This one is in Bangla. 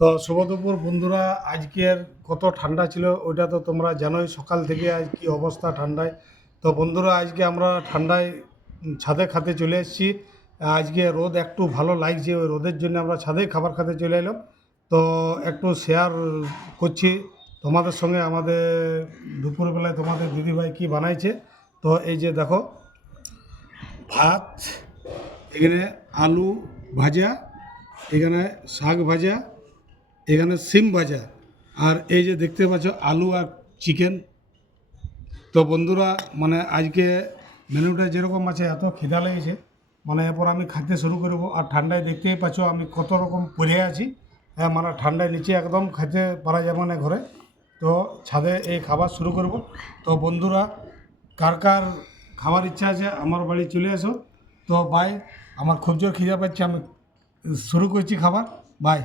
তো শুভ দুপুর বন্ধুরা, আজকের কত ঠান্ডা ছিল ওইটা তো তোমরা জানোই। সকাল থেকে আজ কি অবস্থা ঠান্ডায়। তো বন্ধুরা, আজকে আমরা ঠান্ডায় ছাদে খেতে চলে এসেছি। আজকে রোদ একটু ভালো লাগছে, ওই রোদের জন্য আমরা ছাদে খাবার খেতে চলে এলাম। তো একটু শেয়ার করছি তোমাদের সঙ্গে আমাদের দুপুরবেলায় তোমাদের দিদিভাই কি বানাইছে। তো এই যে দেখো, ভাত, এখানে আলু ভাজা, এখানে শাক ভাজা, এখানে সিম ভাজা, আর এই যে দেখতে পাচ্ছ আলু আর চিকেন। তো বন্ধুরা, মানে আজকে মেনুটা যেরকম আছে, এত খিদা লেগেছে, মানে এরপর আমি খাইতে শুরু করব। আর ঠান্ডায় দেখতেই পাচ্ছ আমি কত রকম পরে আছি। হ্যাঁ, মানে ঠান্ডায় নিচে একদম খাইতে পারা যাবে না ঘরে। তো ছাদে এই খাবার শুরু করব। তো বন্ধুরা, কার কার খাবার ইচ্ছা আছে আমার বাড়ি চলে এসো। তো বাই, আমার খুব জোর খিদা পাচ্ছে, আমি শুরু করছি খাবার। বাই।